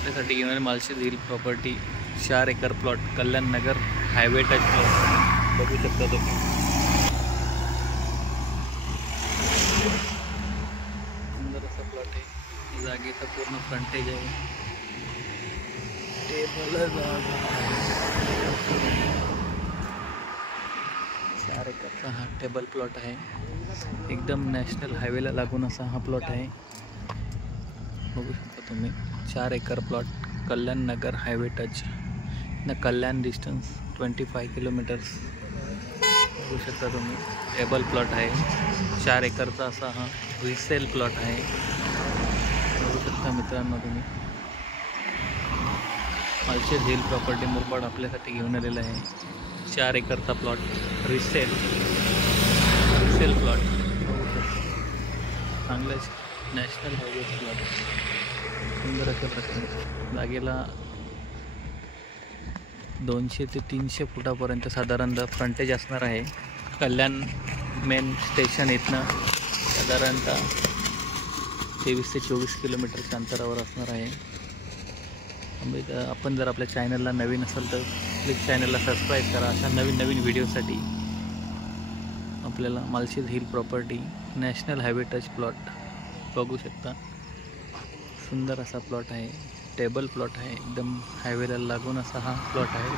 आपल्यासाठी घेऊन Malshej hill property 4 acre plot, Kalyan Nagar highway touch plot बघू शकता तुम्ही। सुंदर असा प्लॉट आहे, जागेचा पूर्ण फ्रंटेज आहे, टेबल जागा आहे। 4 एकरचा हा टेबल प्लॉट आहे, एकदम नॅशनल हायवेला लागून असा हा प्लॉट आहे, बघू शकता तुम्ही। 4 acre plot, Kalyan Nagar highway touch न कल्याण डिस्टन्स 25 किलोमीटर्स बघू शकता तुम्ही। टेबल प्लॉट आहे, 4 एकरचा असा हा रिसेल प्लॉट आहे, बघू शकता मित्रांनो तुम्ही। मालशेज हिल प्रॉपर्टी मुरबाड आपल्यासाठी घेऊन आलेला आहे। 4 एकरचा प्लॉट रिसेल प्लॉट बघू शकता, चांगलाच नॅशनल हायवे प्लॉट, सुंदर अशा प्रकारे जागेला 200 ते 300 फुटापर्यंत साधारणतः फ्रंटेज असणार आहे। कल्याण मेन स्टेशन इथनं साधारणतः 23 ते 24 किलोमीटरच्या अंतरावर असणार आहे। आपण जर आपल्या चॅनलला नवीन असाल तर प्लीज चॅनलला सबस्क्राईब करा, अशा नवीन व्हिडिओसाठी। आपल्याला Malshej hill property national highway touch plot बघू शकता, सुंदर असा प्लॉट आहे, टेबल प्लॉट आहे, एकदम हायवेला लागून असा हा प्लॉट आहे।